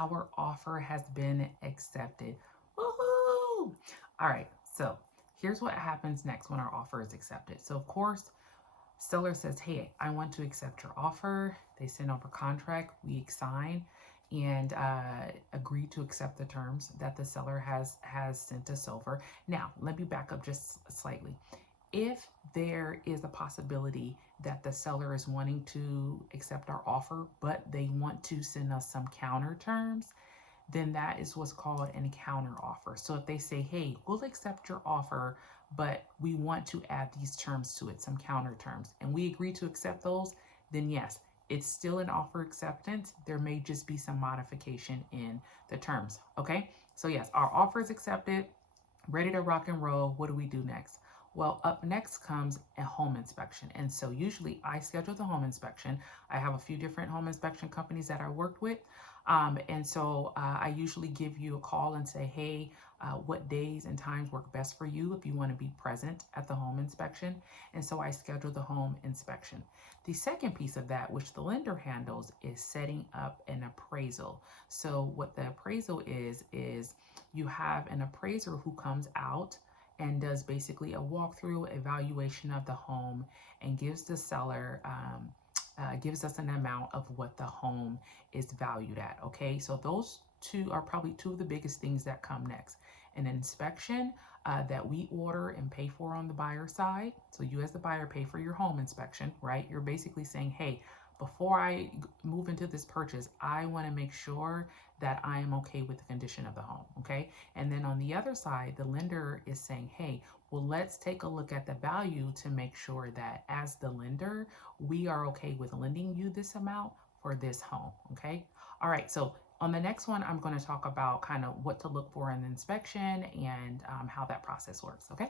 our offer has been accepted. Woohoo! All right, so here's what happens next when our offer is accepted. So of course, seller says, hey, I want to accept your offer. They send over contract, we sign and agree to accept the terms that the seller has sent us over. Now, let me back up just slightly. If there is a possibility that the seller is wanting to accept our offer, but they want to send us some counter terms, then that is what's called an counter offer. So if they say, hey, we'll accept your offer, but we want to add these terms to it, some counter terms, and we agree to accept those, then yes, it's still an offer acceptance. There may just be some modification in the terms. Okay. So yes, our offer is accepted, ready to rock and roll. What do we do next? Well, up next comes a home inspection. And so usually I schedule the home inspection. I have a few different home inspection companies that I worked with. I usually give you a call and say, hey, what days and times work best for you if you want to be present at the home inspection. And so I schedule the home inspection. The second piece of that, which the lender handles, is setting up an appraisal. So what the appraisal is you have an appraiser who comes out and does basically a walkthrough evaluation of the home and gives the seller, gives us an amount of what the home is valued at. Okay, so those two are probably two of the biggest things that come next. An inspection that we order and pay for on the buyer side. So you as the buyer pay for your home inspection, right? You're basically saying, hey, before I move into this purchase, I want to make sure that I am okay with the condition of the home, okay? And then on the other side, the lender is saying, hey, well, let's take a look at the value to make sure that as the lender, we are okay with lending you this amount for this home, okay? All right, so on the next one, I'm going to talk about kind of what to look for in the inspection and how that process works, okay?